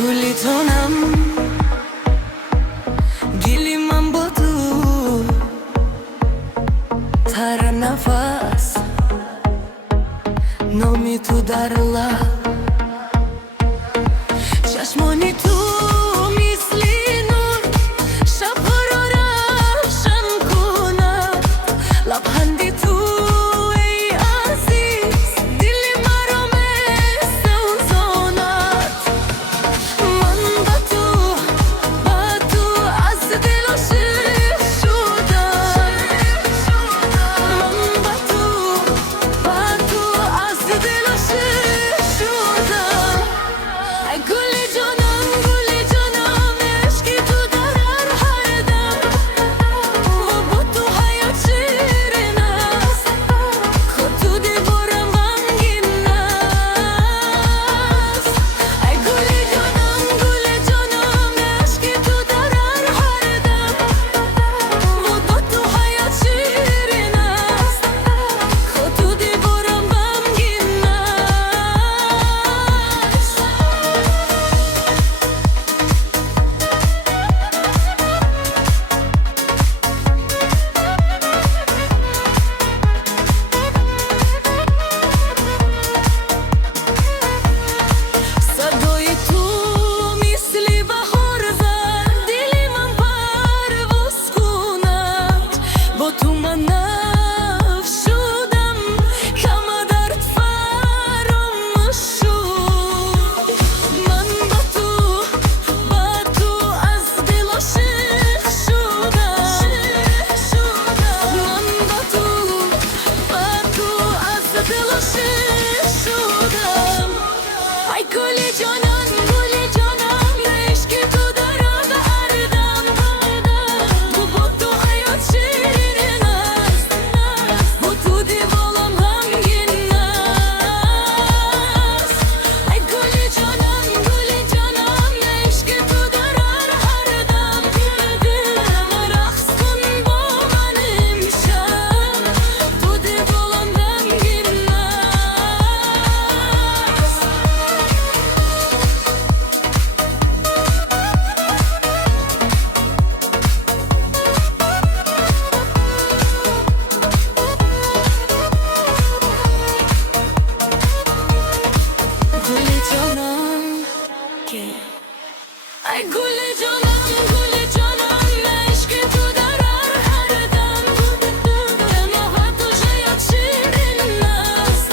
گلی جانم گلی من با تو تر نفس نامی تو در لب چشمانی تو مثلی نور شبها را روشن کند لبخندی تو ای عزیز دل مرا میسوزاند من با تو از دل عاشق شدم من با تو از دل عاشق شدم ای گل جانم عشقی تو دارم هر دم و با تو حیات شیرین است خود تو دیوارم غمگین است ای گل جانم عشقی تو دارم هر دم و با تو حیات شیرین است خود تو دیوارم غمگین است صدای تو مثل بهار زد دل من پرواز کند با تو من نفس شدم کم درد فراموش شد من با تو از دل عاشق شدم من با تو از دل عاشق شدم ای گل جانم عشقی تو دارم هر دم و با تو حیات شیرین است با تو دیوارم غمگین است ای گل جانم عشقی تو دارم هر دم رقص کن با من امشب تو دیوارم غمگین است گل جانم ای گل جانم عشقی تو دارم هر دم و تو حیات شیرین است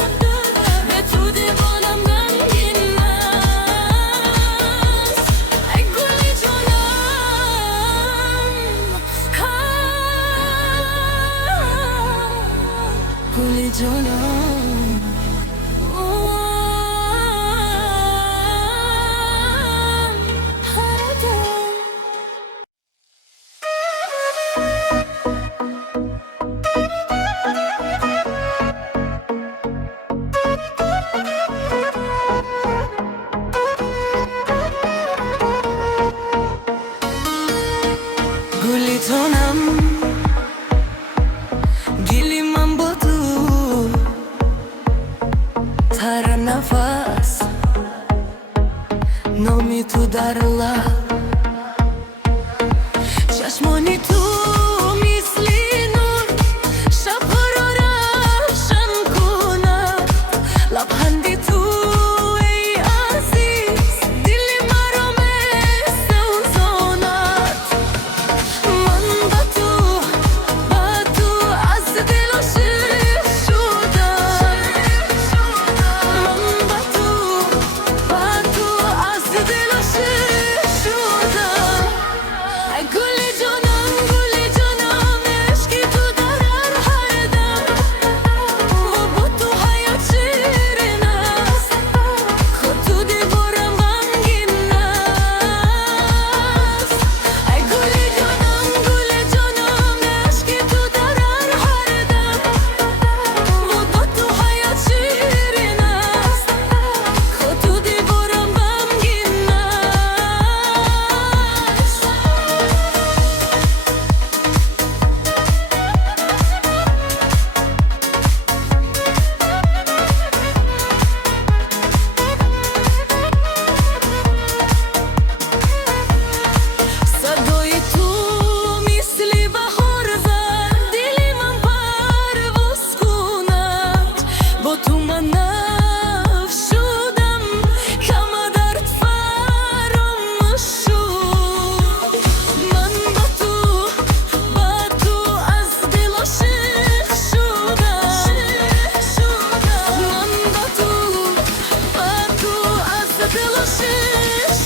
به تو دیوانم غمگین است ای گل جانم گل جانم هر دم گلی جانم گلی من با تو تر نفس نامی تو در لب چشمانی تو مثلی نور شبها را روشن کند لبخندی تو ای عزیز دل مرا میسوزاند من با تو از دل عاشق شدم من با تو از دل عاشق شدم ای گل جانم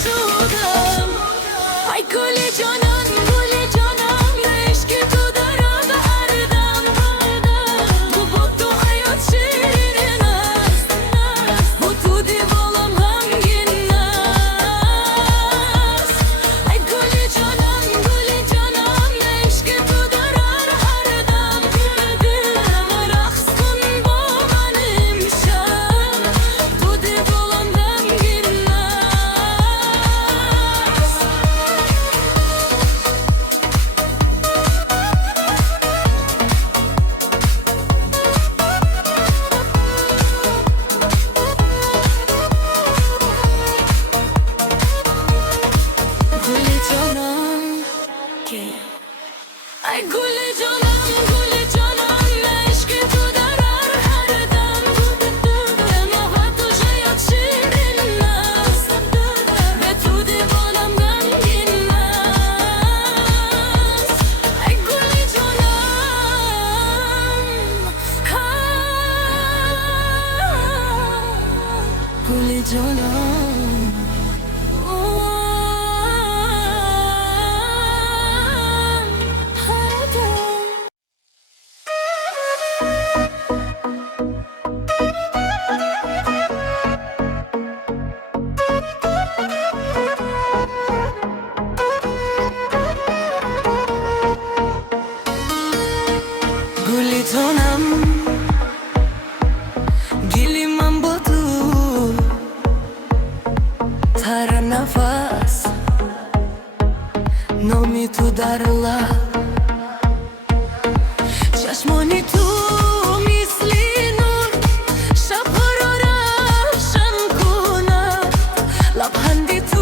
شدم ای گل جانان گل جانم عشق تو دارم هر دم bu با تو hayat şirin است bu تو دیوالم غمگین است ای گل جانان عشق تو دارم هر دم رقص کن با من امشب تو دیوالم غمگین است گل جانم ای گل جانم عشق تو دارم هر دم با تو hayat şirin است به تو دیوانم غمگین است ای گل جانم گل جانم هر دم گلی تونم گلی من با تو هر نفس نامی تو در لب چشمانی تو مثلی نور شبها را روشن کند لبخندی تو